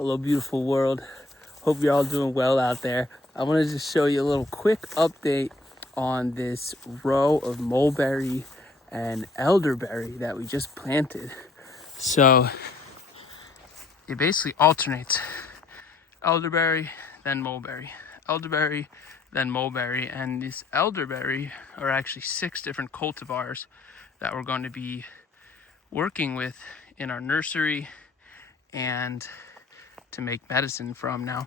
Hello, beautiful world. Hope you're all doing well out there. I want to just show you a little quick update on this row of mulberry and elderberry that we just planted. So it basically alternates elderberry, then mulberry, elderberry, then mulberry. And this elderberry are actually 6 different cultivars that we're going to be working with in our nursery and to make medicine from. Now,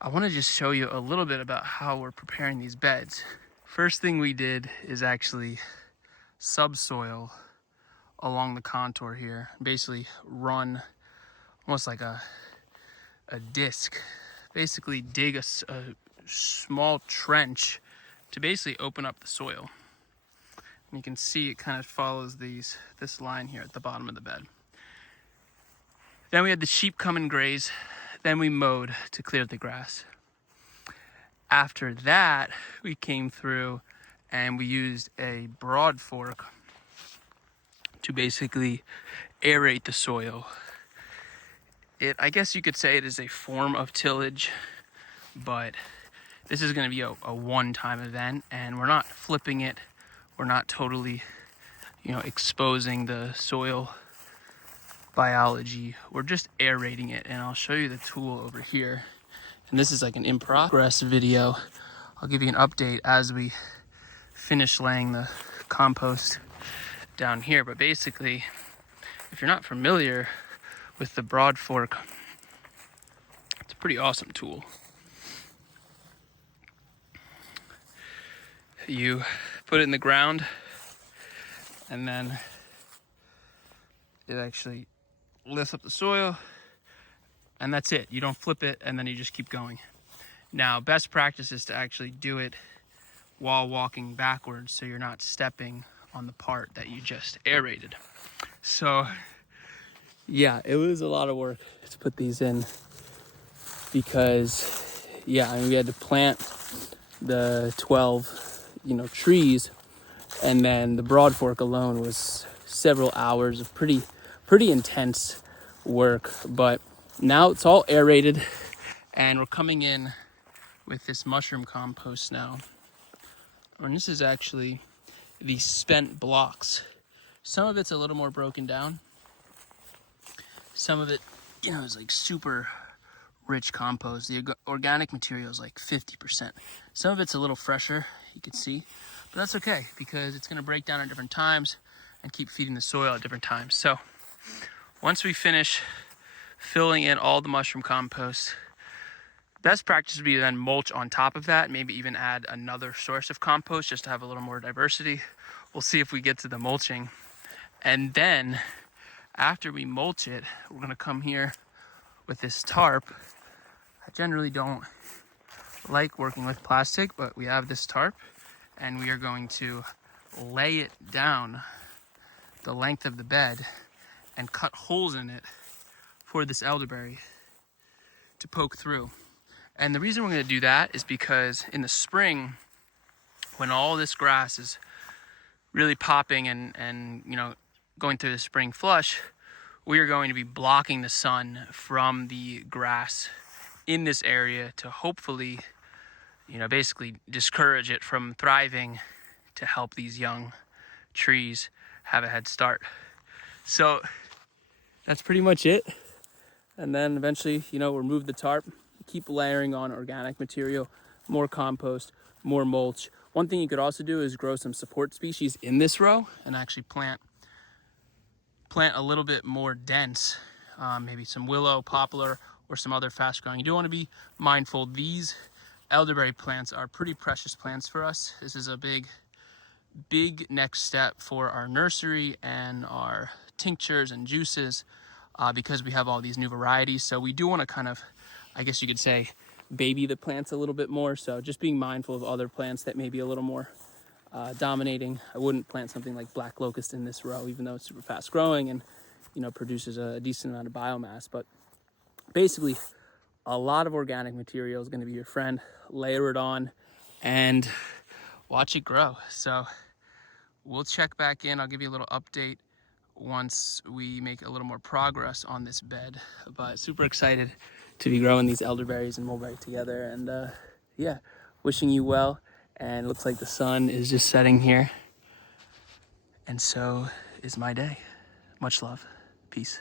I want to just show you a little bit about how we're preparing these beds. First thing we did is actually subsoil along the contour here, basically run almost like a disc, basically dig a small trench to basically open up the soil. And you can see it kind of follows this line here at the bottom of the bed. Then we had the sheep come and graze. Then we mowed to clear the grass. After that, we came through and we used a broad fork to basically aerate the soil. I guess you could say it is a form of tillage, but this is going to be a one-time event, and we're not flipping it. We're not totally, exposing the soil biology. We're just aerating it, and I'll show you the tool over here. And this is like an in progress video. I'll give you an update as we finish laying the compost down here. But basically, if you're not familiar with the broad fork, it's a pretty awesome tool. You put it in the ground, and then it actually lifts up the soil, and that's it. You don't flip it, and then you just keep going. Now, best practice is to actually do it while walking backwards, so you're not stepping on the part that you just aerated. So yeah, it was a lot of work to put these in because we had to plant the 12 trees, and then the broad fork alone was several hours of pretty intense work. But now it's all aerated, and we're coming in with this mushroom compost now. And this is actually the spent blocks. Some of it's a little more broken down. Some of it, is like super rich compost. The organic material is like 50%. Some of it's a little fresher, you can see, but that's okay because it's going to break down at different times and keep feeding the soil at different times. So once we finish filling in all the mushroom compost, best practice would be to then mulch on top of that, maybe even add another source of compost just to have a little more diversity. We'll see if we get to the mulching. And then after we mulch it, we're going to come here with this tarp. I generally don't like working with plastic, but we have this tarp, and we are going to lay it down the length of the bed and cut holes in it for this elderberry to poke through. And the reason we're going to do that is because in the spring, when all this grass is really popping and going through the spring flush, we are going to be blocking the sun from the grass in this area to hopefully, basically discourage it from thriving to help these young trees have a head start. So that's pretty much it. And then eventually, remove the tarp, keep layering on organic material, more compost, more mulch. One thing you could also do is grow some support species in this row and actually plant a little bit more dense, maybe some willow, poplar, or some other fast growing. You do want to be mindful. These elderberry plants are pretty precious plants for us. This is a big next step for our nursery and our tinctures and juices because we have all these new varieties. So we do want to kind of, I guess you could say, baby the plants a little bit more. So just being mindful of other plants that may be a little more dominating. I wouldn't plant something like black locust in this row, even though it's super fast growing and produces a decent amount of biomass. But basically, a lot of organic material is going to be your friend. Layer it on and watch it grow. So we'll check back in. I'll give you a little update once we make a little more progress on this bed. But super excited to be growing these elderberries and mulberry together. And yeah, wishing you well. And it looks like the sun is just setting here. And so is my day. Much love. Peace.